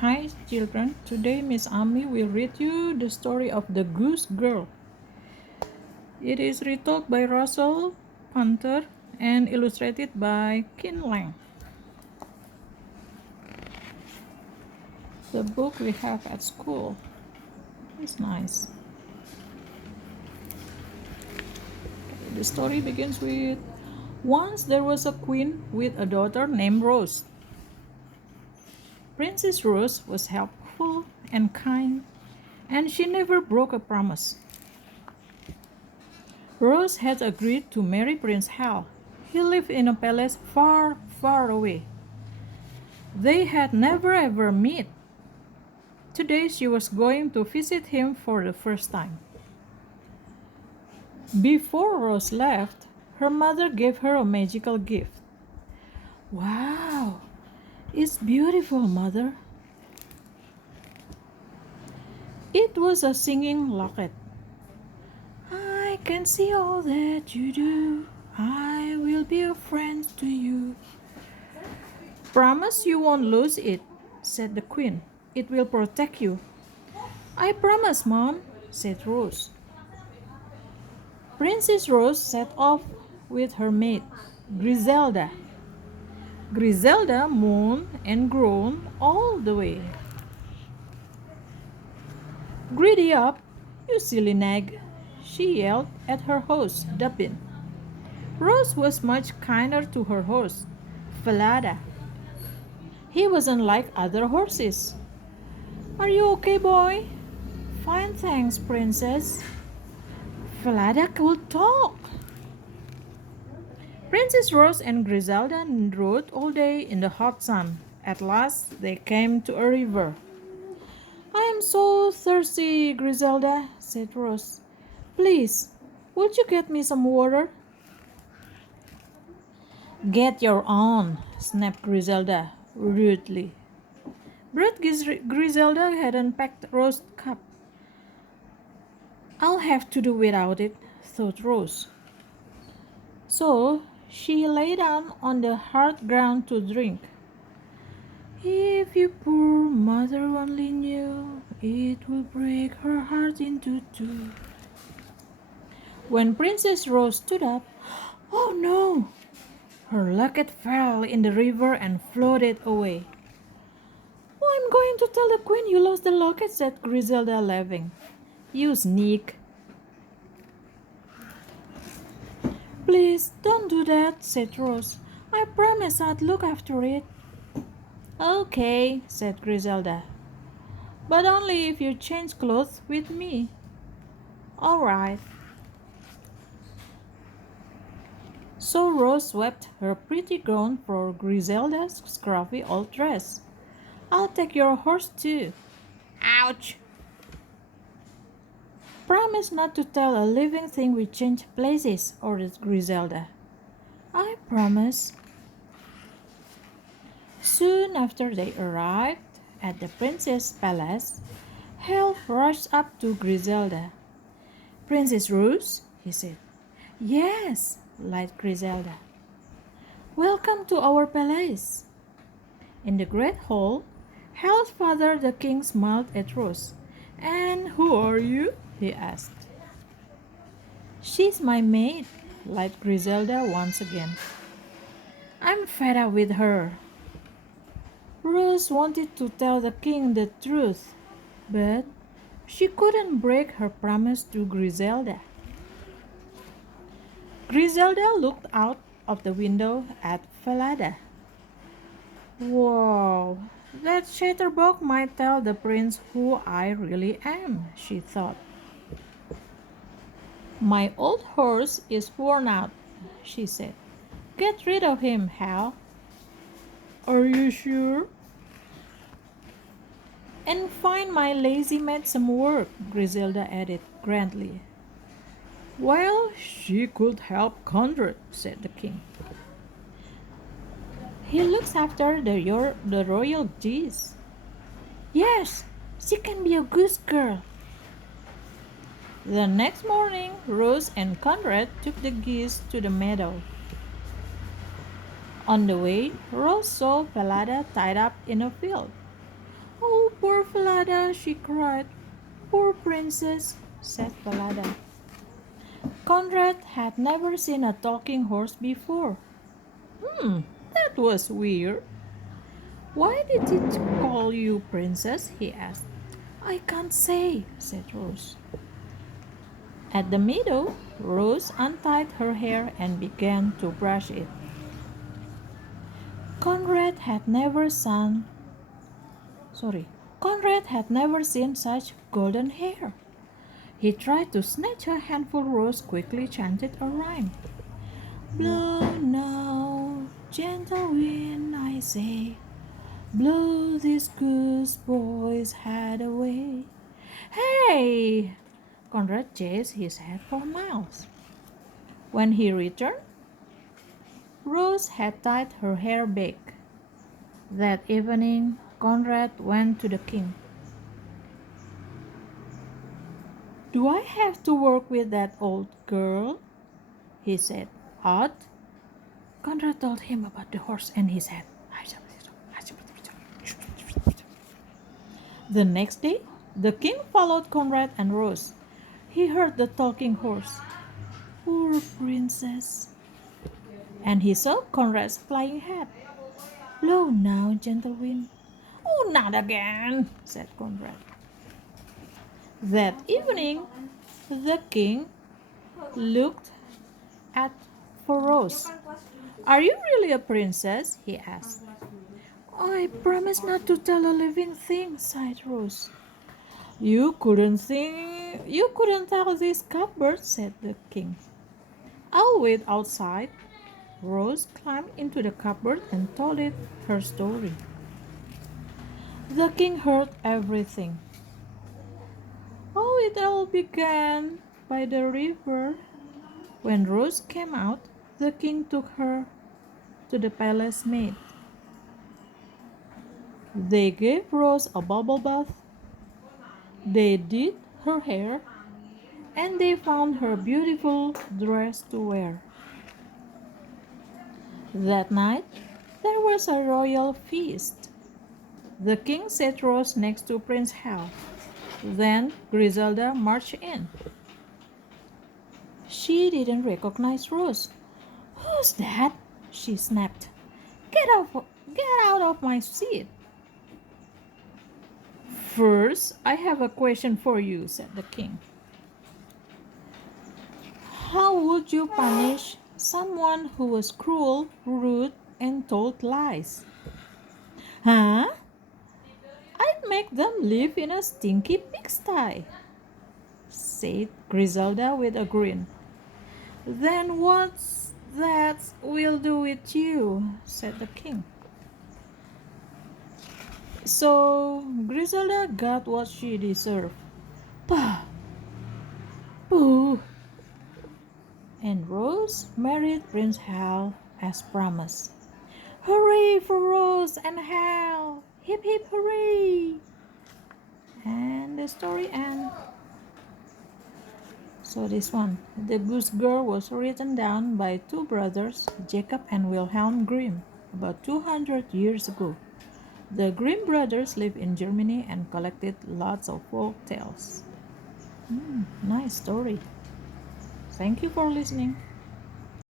Hi children, today Miss Ami will read you the story of the Goose Girl. It is retold by Russell Panther and illustrated by Kin Lang. The book we have at school is nice. The story begins with once there was a queen with a daughter named Rose. Princess Rose was helpful and kind, and she never broke a promise. Rose had agreed to marry Prince Hal. He lived in a palace far, far away. They had never ever met. Today she was going to visit him for the first time. Before Rose left, her mother gave her a magical gift. Wow, it's beautiful, mother. It was a singing locket. I can see all that you do. I will be a friend to you. Promise you won't lose it, said the queen. It will protect you. I promise, Mom, said Rose. Princess Rose set off with her maid, Griselda. Griselda moaned and groaned all the way. Greedy up, you silly nag, she yelled at her horse, Dubbin. Rose was much kinder to her horse, Falada. He wasn't like other horses. Are you okay, boy? Fine, thanks, princess. Falada could talk. Princess Rose and Griselda rode all day in the hot sun. At last, they came to a river. I am so thirsty, Griselda, said Rose. Please, would you get me some water? Get your own, snapped Griselda rudely. But Griselda hadn't packed Rose's cup. I'll have to do without it, thought Rose. So she lay down on the hard ground to drink. If your poor mother only knew, it would break her heart into two. When Princess Rose stood up, oh no! Her locket fell in the river and floated away. Oh, I'm going to tell the queen you lost the locket, said Griselda, laughing. You sneak. Please, don't do that, said Rose. I promise I'd look after it. Okay, said Griselda. But only if you change clothes with me. All right. So Rose swept her pretty gown for Griselda's scruffy old dress. I'll take your horse too. Ouch! Promise not to tell a living thing we change places, ordered Griselda. I promise. Soon after they arrived at the princess' palace, Hal rushed up to Griselda. Princess Rose, he said. Yes, lied Griselda. Welcome to our palace. In the great hall, Hal's father, the king, smiled at Rose. And who are you? He asked. She's my maid, lied Griselda once again. I'm fed up with her. Rose wanted to tell the king the truth, but she couldn't break her promise to Griselda. Griselda looked out of the window at Falada. Wow, that chatterbox might tell the prince who I really am, she thought. My old horse is worn out, she said. Get rid of him, Hal. Are you sure? And find my lazy maid some work, Griselda added grandly. Well, she could help Conrad, said the king. He looks after the royal geese. Yes, she can be a goose girl. The next morning, Rose and Conrad took the geese to the meadow. On the way, Rose saw Falada tied up in a field. Poor Falada, she cried. Poor princess, said Falada. Conrad had never seen a talking horse before. That was weird. Why did it call you princess? He asked. I can't say, said Rose. At the meadow, Rose untied her hair and began to brush it. Conrad had never seen Conrad had never seen such golden hair. He tried to snatch a handful. Rose quickly chanted a rhyme. Blow now, gentle wind, I say. Blow this goose boy's head away. Hey! Conrad chased his head for miles. When he returned, Rose had tied her hair back. That evening, Conrad went to the king. Do I have to work with that old girl? He said. Odd. Conrad told him about the horse and his head. The next day, the king followed Conrad and Rose. He heard the talking horse. Poor princess. And he saw Conrad's flying hat. Blow now, gentle wind. Oh, not again, said Conrad. That evening, the king looked at for Rose. Are you really a princess? He asked. I promise not to tell a living thing, sighed Rose. You couldn't tell this cupboard, said the king. I'll wait outside. Rose climbed into the cupboard and told it her story. The king heard everything. Oh, it all began by the river. When Rose came out, the king took her to the palace maid. They gave Rose a bubble bath. They did her hair, and they found her beautiful dress to wear. That night, there was a royal feast. The king set Rose next to Prince Hal. Then Griselda marched in. She didn't recognize Rose. Who's that? She snapped. Get out of my seat. First, I have a question for you, said the king. How would you punish someone who was cruel, rude, and told lies? Huh? I'd make them live in a stinky pigsty, said Griselda with a grin. Then what's that will do with you? Said the king. So Griselda got what she deserved. Bah! Boo! And Rose married Prince Hal as promised. Hooray for Rose and Hal! Hip hip hooray! And the story ends. So this one, The Goose Girl, was written down by two brothers, Jacob and Wilhelm Grimm, about 200 years ago. The Grimm brothers lived in Germany and collected lots of folk tales. Nice story. Thank you for listening.